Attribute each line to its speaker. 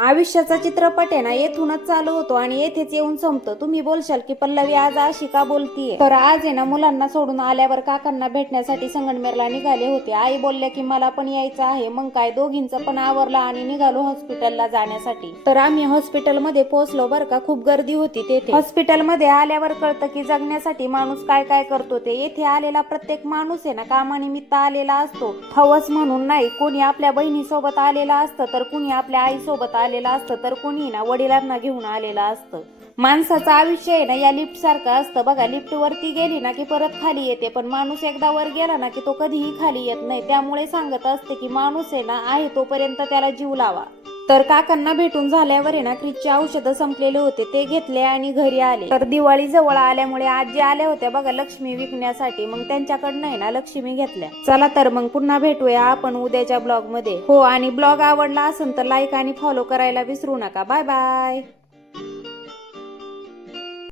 Speaker 1: आयुष्याचा चित्रपट आहे ना येथूनच चालू होतो आणि येथेच येऊन संपतो. तुम्ही बोलशाल की पल्लवी आज अशी का बोलतीये? तर आज आहे ना मुलांना सोडून आल्यावर काकांना भेटण्यासाठी संगमनेरला निघाले होते. आई बोलल्या की मला पण यायचं आहे. मग काय दोघींचं पण आवरलं आणि निघालो हॉस्पिटलला जाण्यासाठी. तर आम्ही हॉस्पिटलमध्ये पोहोचलो बरं का खूप गर्दी होती तेथे. हॉस्पिटलमध्ये आल्यावर कळतं की जगण्यासाठी माणूस काय काय करतो ते. येथे आलेला प्रत्येक माणूस आहे ना कामानिमित्त आलेला असतो. हवस म्हणून नाही कोणी आपल्या बहिणीसोबत आलेला असतं तर कुणी आपल्या आईसोबत आलेलं असतं तर कुणी ना वडिलांना घेऊन आलेलं असतं. माणसाचं आयुष्य आहे ना या लिफ्ट सारखं असतं. बघा लिफ्ट वरती गेली ना की परत खाली येते पण माणूस एकदा वर गेला ना की तो कधीही खाली येत नाही. त्यामुळे सांगत असते की माणूस आहे ना आहे तोपर्यंत त्याला जीव लावा. तर काकांना भेटून झाल्यावर आहे ना क्रिजचे औषधं संपलेले होते ते घेतले आणि घरी आले. तर दिवाळी जवळ आल्यामुळे आजी आल्या होत्या बघा लक्ष्मी विकण्यासाठी. मग त्यांच्याकडनं आहे ना लक्ष्मी घेतल्या. चला तर मग पुन्हा भेटूया आपण उद्याच्या ब्लॉगमध्ये हो आणि ब्लॉग आवडला असेल तर लाईक आणि फॉलो करायला विसरू नका. Bye bye